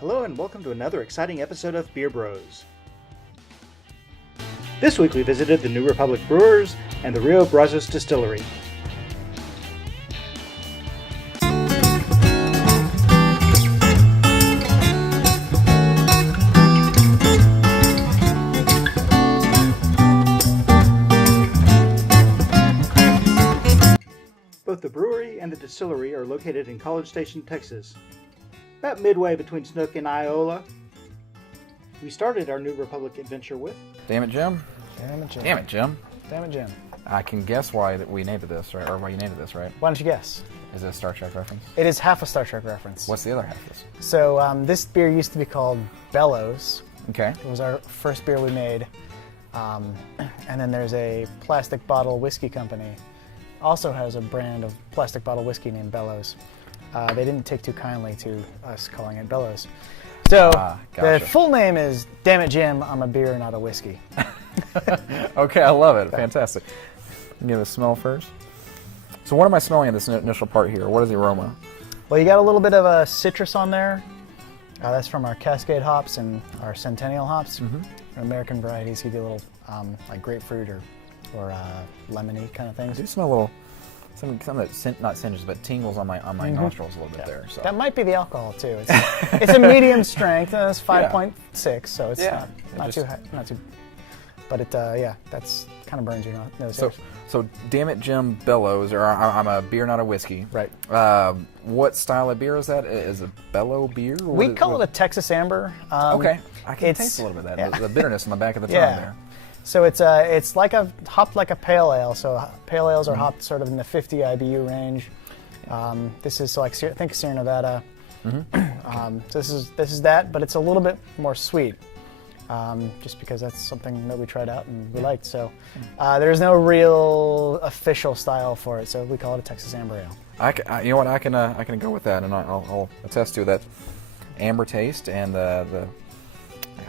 Hello and welcome to another exciting episode of Beer Bros. This week we visited the New Republic Brewers and the Rio Brazos Distillery. Both the brewery and the distillery are located in College Station, Texas, about midway between Snook and Iola. We started our New Republic adventure with... Damn it, Jim. Damn it, Jim. Damn it, Jim. Damn it, Jim. I can guess why we named it this, right? Or why you named it this, right? Why don't you guess? Is it a Star Trek reference? It is half a Star Trek reference. What's the other half of this? So this beer used to be called Bellows. Okay. It was our first beer we made. And then there's a plastic bottle whiskey company. Also has a brand of plastic bottle whiskey named Bellows. They didn't take too kindly to us calling it Bellows. So gotcha. The full name is Damn It Jim, I'm a Beer, Not a Whiskey. Okay, I love it. Fantastic. Give it a smell first. So what am I smelling in this initial part here? What is the aroma? Well, you got a little bit of a citrus on there. That's from our Cascade hops and our Centennial hops. Mm-hmm. American varieties give you a little like grapefruit or lemony kind of things. I do smell a little, something that not singes, but tingles on my nostrils a little bit there. So. That might be the alcohol too. It's a medium strength, and it's 5.6, so it's not too high, not too. But that's kind of burns your nose. So Damn It Jim Bellows, or I'm a beer, not a whiskey. Right. What style of beer is that? Is it Bellow beer? We call it a Texas Amber. Okay, I can taste a little bit of that. The bitterness on the back of the tongue there. So it's like hopped like a pale ale. So pale ales are hopped sort of in the 50 IBU range. This is like think Sierra Nevada. So this is that, but it's a little bit more sweet. Just because that's something that we tried out and we liked. So there's no real official style for it. So we call it a Texas Amber Ale. You know what? I can go with that, and I'll attest to that amber taste and the.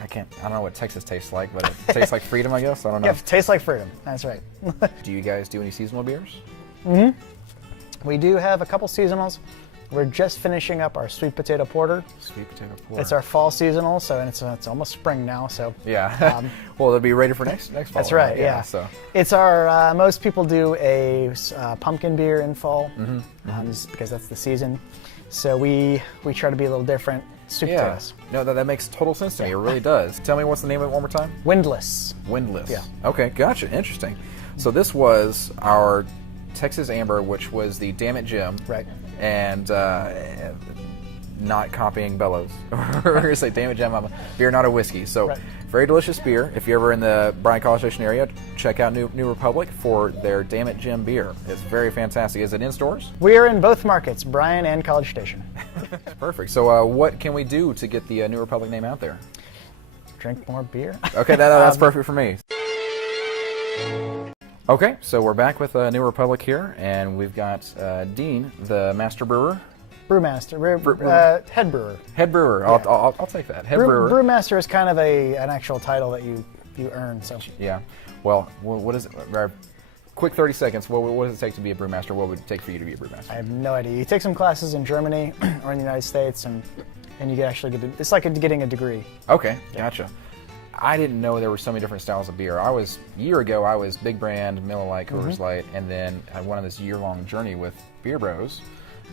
I don't know what Texas tastes like, but it tastes like freedom, I guess. I don't know. Yeah, it tastes like freedom. That's right. Do you guys do any seasonal beers? Mm-hmm. We do have a couple seasonals. We're just finishing up our sweet potato porter. Sweet potato porter. It's our fall seasonal, and it's almost spring now. So yeah. Well, it'll be ready for next fall. That's right. Yeah. So it's our most people do a pumpkin beer in fall, just because that's the season. So we try to be a little different. Sweet potatoes. No, that makes total sense to me. It really does. Tell me what's the name of it one more time? Windless. Windless. Yeah. Okay, gotcha. Interesting. So this was our Texas Amber, which was the Damn It Jim. Right. And not copying Bellows. We're going to say Damn It Jim, I'm a beer, not a whiskey. So very delicious beer. If you're ever in the Bryan College Station area, check out New Republic for their Damn It Jim beer. It's very fantastic. Is it in stores? We are in both markets, Bryan and College Station. Perfect. So what can we do to get the New Republic name out there? Drink more beer. Okay, that's perfect for me. Okay, so we're back with New Republic here, and we've got Dean, the master brewer. Brewmaster, head brewer. Head brewer. Yeah. I'll take that. Head brewer. Brewmaster is kind of an actual title that you earn. So yeah. Well, what is it? Quick 30 seconds. What does it take to be a brewmaster? What would it take for you to be a brewmaster? I have no idea. You take some classes in Germany or in the United States, and you actually get it's like getting a degree. Okay, gotcha. I didn't know there were so many different styles of beer. A year ago, I was Big Brand, Miller Lite, Coors Light, and then I went on this year-long journey with Beer Bros,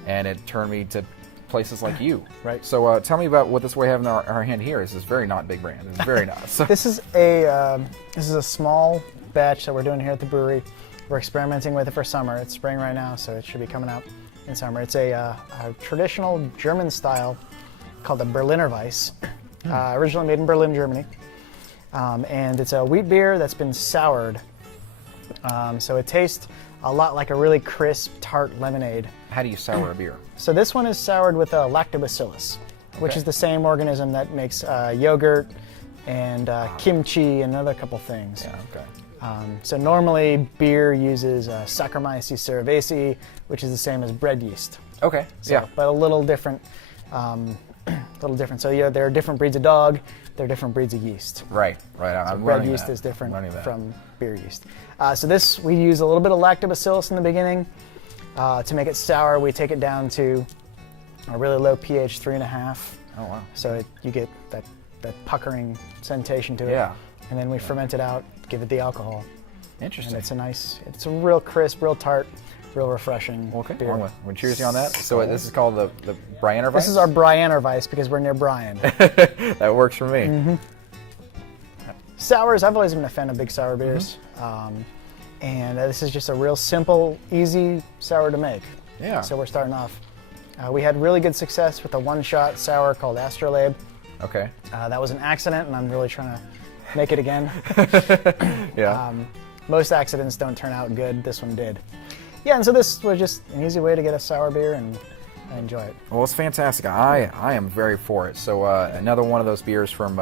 and it turned me to places like you. Right. So tell me about what this we have in our hand here. This is very not Big Brand. It's very not. So. This is a small batch that we're doing here at the brewery. We're experimenting with it for summer. It's spring right now, so it should be coming out in summer. It's a traditional German style called the Berliner Weiss, originally made in Berlin, Germany. And it's a wheat beer that's been soured. So it tastes a lot like a really crisp, tart lemonade. How do you sour a beer? So this one is soured with lactobacillus, which is the same organism that makes yogurt and kimchi and another couple things. Yeah, okay. So normally beer uses Saccharomyces cerevisiae, which is the same as bread yeast. Okay. So, but a little different. So there are different breeds of dog. There are different breeds of yeast. Right. So bread yeast is different from beer yeast. So we use a little bit of lactobacillus in the beginning to make it sour. We take it down to a really low pH, 3.5. Oh, wow. So you get that puckering sensation to it. Yeah. And then we ferment it out, give it the alcohol. Interesting. And it's a real crisp, real tart, real refreshing beer. Well, we're cheersing on that. So this is called the Brianner Weiss? This is our Brianner Weiss because we're near Bryan. That works for me. Mm-hmm. Sours, I've always been a fan of big sour beers. And this is just a real simple, easy sour to make. Yeah. So we're starting off. We had really good success with a one-shot sour called Astrolabe. Okay. That was an accident, and I'm really trying to make it again. Yeah. Most accidents don't turn out good. This one did. Yeah, and so this was just an easy way to get a sour beer, and I enjoy it. Well, it's fantastic. I am very for it. So another one of those beers from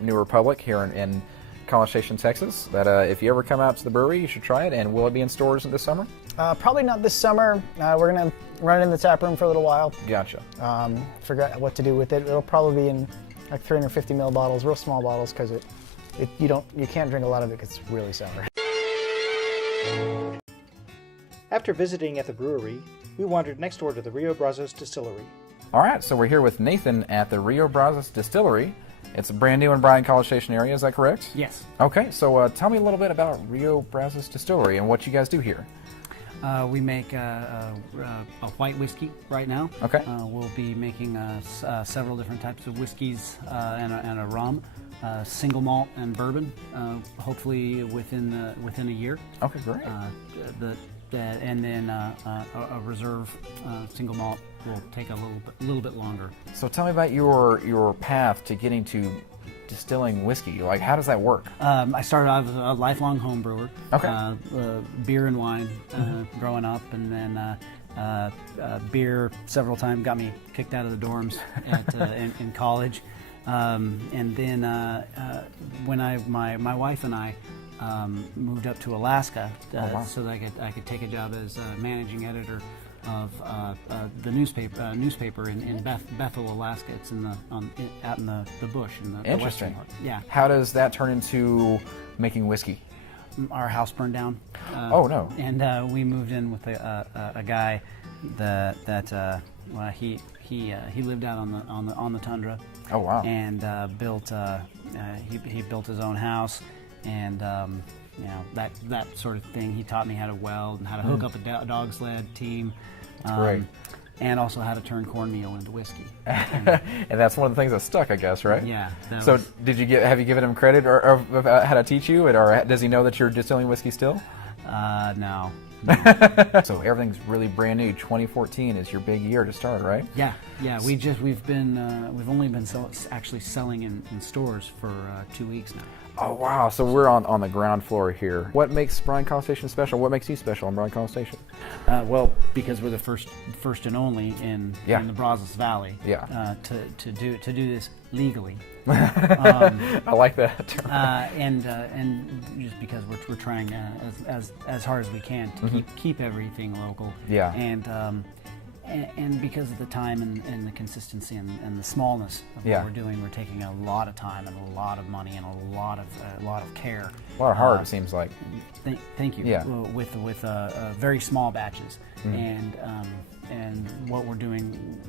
New Republic here in College Station, Texas, that if you ever come out to the brewery, you should try it. And will it be in stores this summer? Probably not this summer. We're going to run it in the tap room for a little while. Gotcha. Figure out what to do with it. It'll probably be in like 350 ml bottles, real small bottles, because you can't drink a lot of it because it's really sour. After visiting at the brewery, we wandered next door to the Rio Brazos Distillery. All right, so we're here with Nathan at the Rio Brazos Distillery. It's brand new in Bryan College Station area, is that correct? Yes. Okay, so tell me a little bit about Rio Brazos Distillery and what you guys do here. We make a white whiskey right now. Okay. We'll be making several different types of whiskeys and a rum, single malt and bourbon. Hopefully within a year. Okay, great. And then a reserve single malt will take a little bit longer. So tell me about your path to getting to distilling whiskey. Like, how does that work? I started out as a lifelong home brewer. Okay. Beer and wine growing up, and then beer several times got me kicked out of the dorms in college. And then when my wife and I moved up to Alaska so that I could take a job as managing editor of the newspaper in Bethel, Alaska. It's out in the bush in the Interesting. western part. Yeah. How does that turn into making whiskey? Our house burned down. Oh no! And we moved in with a guy he lived out on the tundra. Oh wow! And he built his own house, and that sort of thing. He taught me how to weld and how to hook up a dog sled team. That's great. And also how to turn cornmeal into whiskey. And that's one of the things that stuck, I guess, right? Yeah. So have you given him credit or about how to teach you, or does he know that you're distilling whiskey still? No. So everything's really brand new. 2014 is your big year to start, right? Yeah. We've only been actually selling in stores for 2 weeks now. Oh wow! So we're on the ground floor here. What makes Bryan College Station special? What makes you special in Bryan College Station? Well, because we're the first and only in the Brazos Valley. Yeah. To do this legally. I like that term. And just because we're trying as hard as we can to keep everything local. Yeah. And because of the time and the consistency and the smallness of what we're doing, we're taking a lot of time and a lot of money and a lot of care. A lot of heart, it seems like. Thank you. Yeah. With very small batches, and what we're doing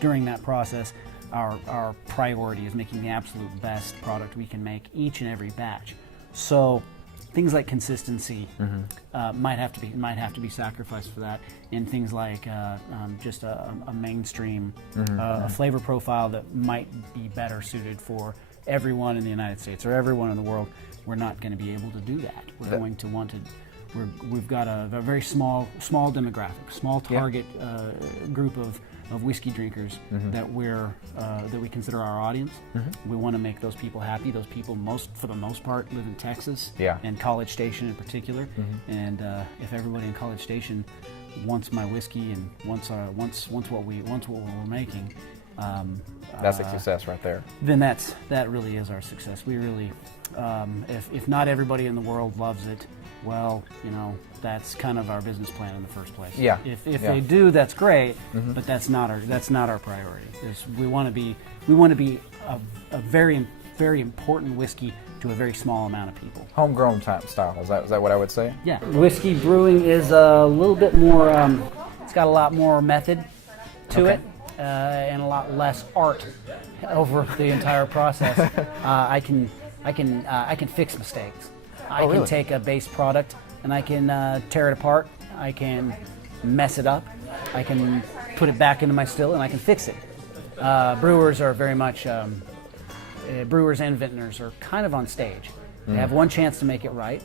during that process, our priority is making the absolute best product we can make each and every batch. So things like consistency might have to be sacrificed for that, and things like just a mainstream a flavor profile that might be better suited for everyone in the United States or everyone in the world. We're not going to be able to do that. We're going to want to. We've got a very small demographic, small target group of whiskey drinkers that we consider our audience. We want to make those people happy. Those people, for the most part, live in Texas and College Station in particular. And if everybody in College Station wants my whiskey and wants what we're making, that's a success right there. Then that really is our success. We really, if not everybody in the world loves it, well, that's kind of our business plan in the first place. Yeah. If they do, that's great, but that's not our priority. We want to be a very, very important whiskey to a very small amount of people. Homegrown type style. Is that what I would say? Yeah. Whiskey brewing is a little bit more. It's got a lot more method to it. and a lot less art over the entire process. I can fix mistakes. I really? can take a base product and I can tear it apart. I can mess it up. I can put it back into my still and I can fix it. Brewers are very much brewers and vintners are kind of on stage. They have one chance to make it right,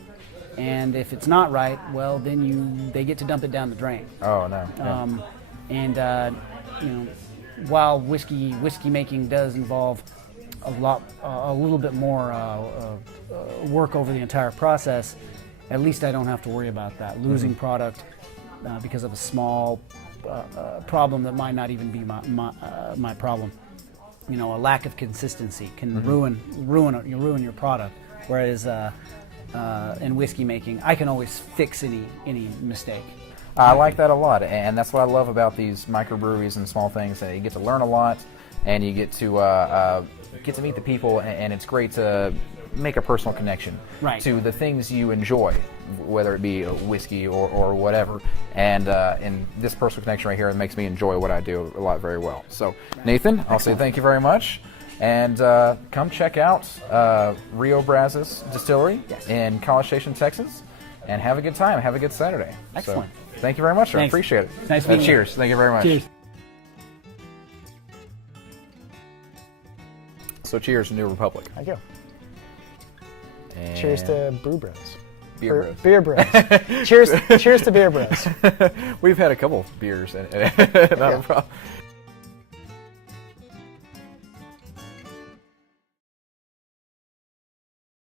and if it's not right, well, then they get to dump it down the drain. Oh no. Yeah. While whiskey making does involve a little bit more work over the entire process, at least I don't have to worry about that losing product because of a small problem that might not even be my problem. A lack of consistency can ruin your product. Whereas in whiskey making, I can always fix any mistake. I like that a lot, and that's what I love about these microbreweries and small things. That you get to learn a lot, and you get to meet the people, and it's great to make a personal connection to the things you enjoy, whether it be whiskey or whatever. And this personal connection right here, it makes me enjoy what I do a lot very well. So, Nathan, I'll say thank you very much. And come check out Rio Brazos Distillery in College Station, Texas, and have a good time. Have a good Saturday. Excellent. So, thank you very much, sir. I Thanks. appreciate it. Nice meeting you. Cheers. Thank you very much. Cheers. So cheers to New Republic. Thank you. And Cheers to Brew Bros. Beer Bros. Beer Bros. Cheers to Beer Bros. We've had a couple beers, and not a problem.